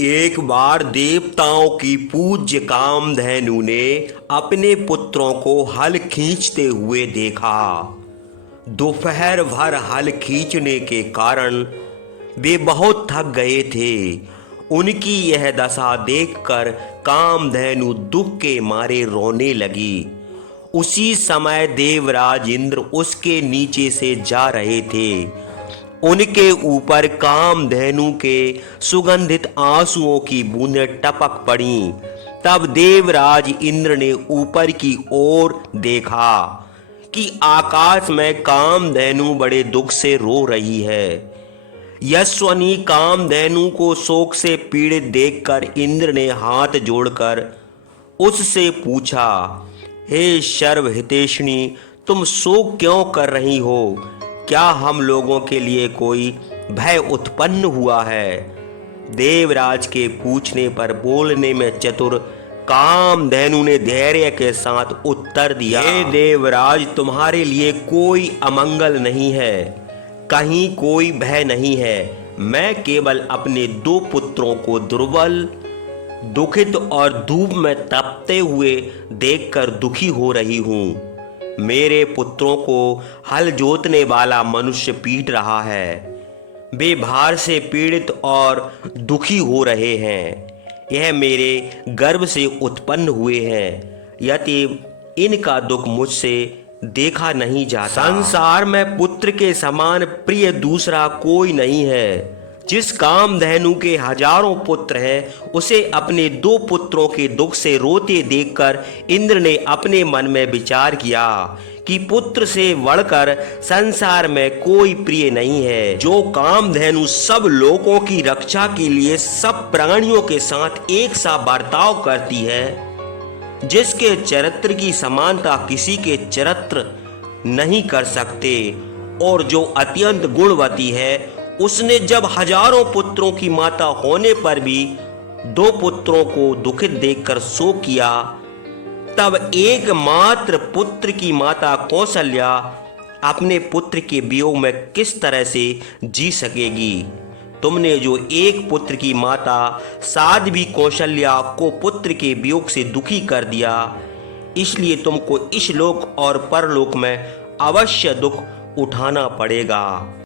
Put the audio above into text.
एक बार देवताओं की पूज्य कामधेनु ने अपने पुत्रों को हल खींचते हुए देखा। दोपहर भर हल खींचने के कारण वे बहुत थक गए थे। उनकी यह दशा देखकर कामधेनु दुख के मारे रोने लगी। उसी समय देवराज इंद्र उसके नीचे से जा रहे थे। उनके ऊपर कामधेनु के सुगंधित आंसुओं की बूंदें टपक पड़ी। तब देवराज इंद्र ने ऊपर की ओर देखा कि आकाश में कामधेनु बड़े दुख से रो रही है। यशस्विनी कामधेनु को शोक से पीड़ित देखकर इंद्र ने हाथ जोड़कर उससे पूछा, हे सर्वहितैषिणी, तुम शोक क्यों कर रही हो? क्या हम लोगों के लिए कोई भय उत्पन्न हुआ है? देवराज के पूछने पर बोलने में चतुर कामधेनु ने धैर्य के साथ उत्तर दिया, हे देवराज, तुम्हारे लिए कोई अमंगल नहीं है, कहीं कोई भय नहीं है। मैं केवल अपने 2 पुत्रों को दुर्बल, दुखित और धूप में तपते हुए देखकर दुखी हो रही हूँ। मेरे पुत्रों को हल जोतने वाला मनुष्य पीट रहा है। वे भार से पीड़ित और दुखी हो रहे हैं। यह मेरे गर्भ से उत्पन्न हुए हैं, यति इनका दुख मुझसे देखा नहीं जाता। संसार में पुत्र के समान प्रिय दूसरा कोई नहीं है। जिस कामधेनु के हजारों पुत्र हैं, उसे अपने 2 पुत्रों के दुख से रोते देखकर इंद्र ने अपने मन में विचार किया कि पुत्र से बढ़कर संसार में कोई प्रिय नहीं है। जो कामधेनु सब लोगों की रक्षा के लिए सब प्राणियों के साथ एक सा बर्ताव करती है, जिसके चरित्र की समानता किसी के चरित्र नहीं कर सकते, और जो अत्यंत गुणवती है, उसने जब हजारों पुत्रों की माता होने पर भी 2 पुत्रों को दुखित देखकर शोक किया, तब एकमात्र पुत्र की माता कौशल्या अपने पुत्र के वियोग में किस तरह से जी सकेगी? तुमने जो एक पुत्र की माता साध्वी कौशल्या को पुत्र के वियोग से दुखी कर दिया, इसलिए तुमको इस लोक और परलोक में अवश्य दुख उठाना पड़ेगा।